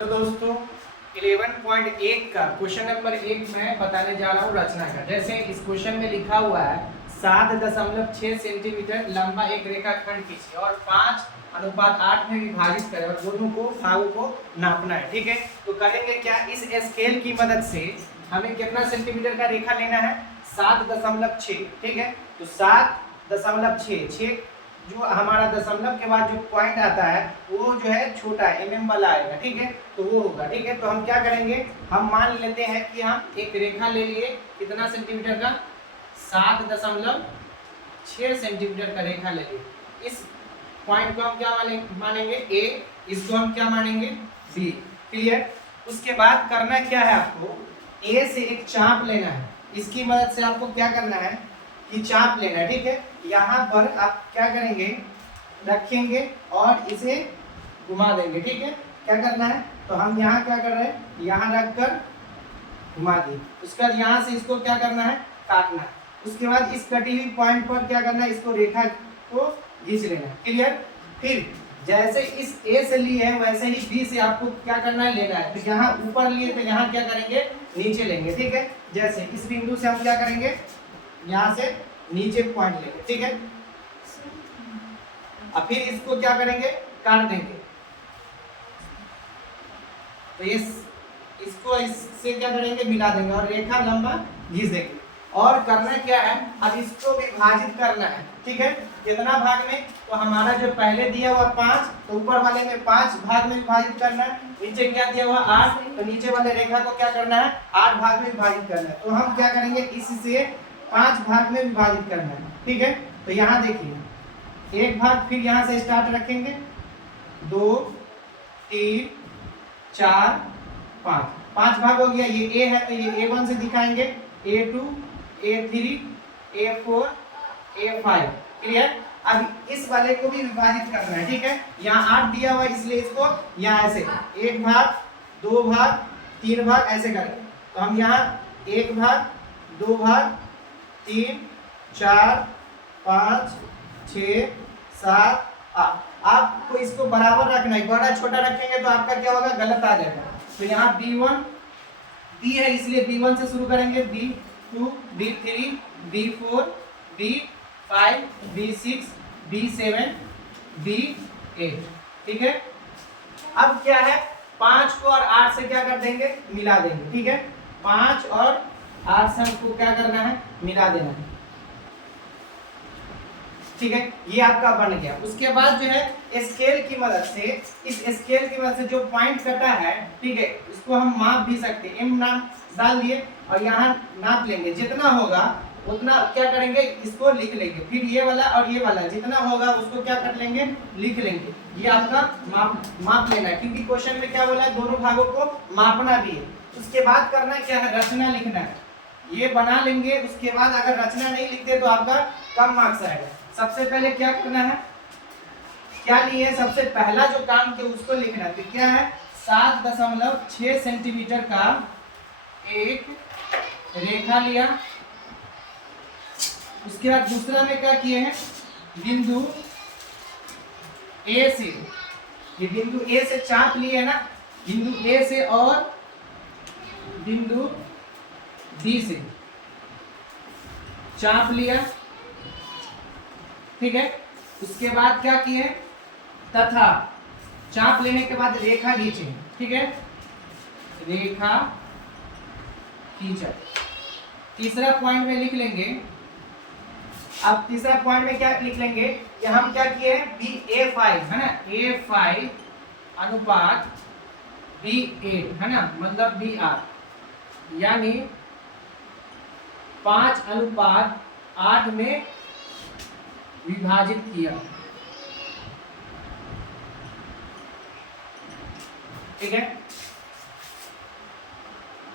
तो दोस्तों 11.1 का क्वेश्चन नंबर 1 मैं बताने जा रहा हूँ रचना का। जैसे इस क्वेश्चन में लिखा हुआ है 7.6 सेंटीमीटर लंबा एक रेखाखंड खींचिए और 5:8 में विभाजित करें और दोनों को भागों को नापना है। ठीक है, तो करेंगे क्या, इस स्केल की मदद से हमें कितना सेंटीमीटर का रेखा लेना है, 7.6। ठीक है, तो 7.6 जो हमारा दशमलव के बाद जो पॉइंट आता है वो जो है छोटा एमएम वाला आएगा। ठीक है, तो वो होगा। ठीक है, तो हम क्या करेंगे, हम मान लेते हैं कि हम एक रेखा ले लिए कितना सेंटीमीटर का, 7.6 सेंटीमीटर का रेखा ले लिए। इस पॉइंट को हम क्या मानेंगे ए, इसको हम क्या मानेंगे बी। क्लियर। उसके बाद करना क्या है, आपको ए से एक चाप लेना है। इसकी मदद से आपको क्या करना है कि चाप लेना है। ठीक है, यहाँ पर आप क्या करेंगे, रखेंगे और इसे घुमा देंगे। ठीक है, क्या करना है, तो हम यहाँ क्या कर रहे हैं, यहाँ रखकर घुमा दिए। उसके बाद यहाँ से इसको क्या करना है, काटना है। उसके बाद इस कटी हुई पॉइंट पर क्या करना है, इसको रेखा को खींच लेना है। क्लियर। फिर जैसे इस ए से लिए है वैसे ही बी से आपको क्या करना है, लेना है। तो यहाँ ऊपर लिए तो यहाँ क्या करेंगे, नीचे लेंगे। ठीक है, जैसे इस बिंदु से हम क्या करेंगे, यहाँ से नीचे पॉइंट लेंगे। ठीक है, अब फिर इसको क्या करेंगे, काट देंगे। तो ये इसको इससे क्या करेंगे, मिला देंगे और रेखा लंबा खींच देंगे। और करना क्या है, अब इसको विभाजित करना है। ठीक है, कितना भाग में, तो हमारा जो पहले दिया हुआ 5, तो ऊपर वाले में 5 भाग में विभाजित करना है। नीचे क्या दिया हुआ 8, तो नीचे वाले रेखा को क्या करना है, 8 भाग में विभाजित करना है। तो हम क्या करेंगे, इससे 5 भाग में विभाजित करना है। ठीक है, तो यहाँ देखिए एक भाग, फिर यहाँ से स्टार्ट रखेंगे, 2 3 4 5 भाग हो गया। ये ए है तो ये A1 से दिखाएंगे, A2 A3 A4 A5। Clear. अब इस वाले को भी विभाजित करना है। ठीक है, यहाँ 8 दिया हुआ इसलिए इसको यहाँ ऐसे 1 भाग 2 भाग 3 भाग ऐसे करेंगे। तो हम यहाँ 1 भाग 2 भाग 3 4 5 6 7 8। आपको इसको बराबर रखना है, बड़ा छोटा रखेंगे तो आपका क्या होगा, गलत आ जाएगा। तो यहाँ B1 B है इसलिए B1 से शुरू करेंगे, B2 B3 B4 B5 B6 B7 B8। ठीक है, अब क्या है, 5 को और 8 से क्या कर देंगे, मिला देंगे। ठीक है, 5 और 8 से हमको क्या करना है, मिला देना है। ठीक है, ये आपका बन गया। उसके बाद जो है स्केल की मदद से, इस स्केल की मदद से जो पॉइंट कटा है, ठीक है, इसको हम माप भी सकते हैं। एम नाम डाल दिए और यहाँ नाप लेंगे, जितना होगा उतना क्या करेंगे, इसको लिख लेंगे। फिर ये वाला और ये वाला जितना होगा उसको क्या कर लेंगे, लिख लेंगे। ये आपका माप लेना है, क्योंकि क्वेश्चन में क्या बोला है, दोनों भागों को मापना भी है। उसके बाद करना क्या है, रचना लिखना है। ये बना लेंगे। उसके बाद अगर रचना नहीं लिखते तो आपका कम मार्क्स आएगा। सबसे पहले क्या करना है, क्या लिए, सबसे पहला जो काम किया उसको लिखना है। तो क्या है, 7.6 सेंटीमीटर का एक रेखा लिया। उसके बाद दूसरा में क्या किए हैं, बिंदु ए से, ये बिंदु ए से चाप लिए है ना, बिंदु ए से और बिंदु डी से चाप लिया। ठीक है, उसके बाद क्या किए, तथा चाप लेने के बाद रेखा खींचे। ठीक है, रेखा खींचा। तीसरा पॉइंट में लिख लेंगे। अब तीसरा पॉइंट में क्या लिख लेंगे कि हम क्या किए, A5 है ना, A5 अनुपात B8 है ना, मतलब BR, यानी 5:8 में विभाजित किया। ठीक है,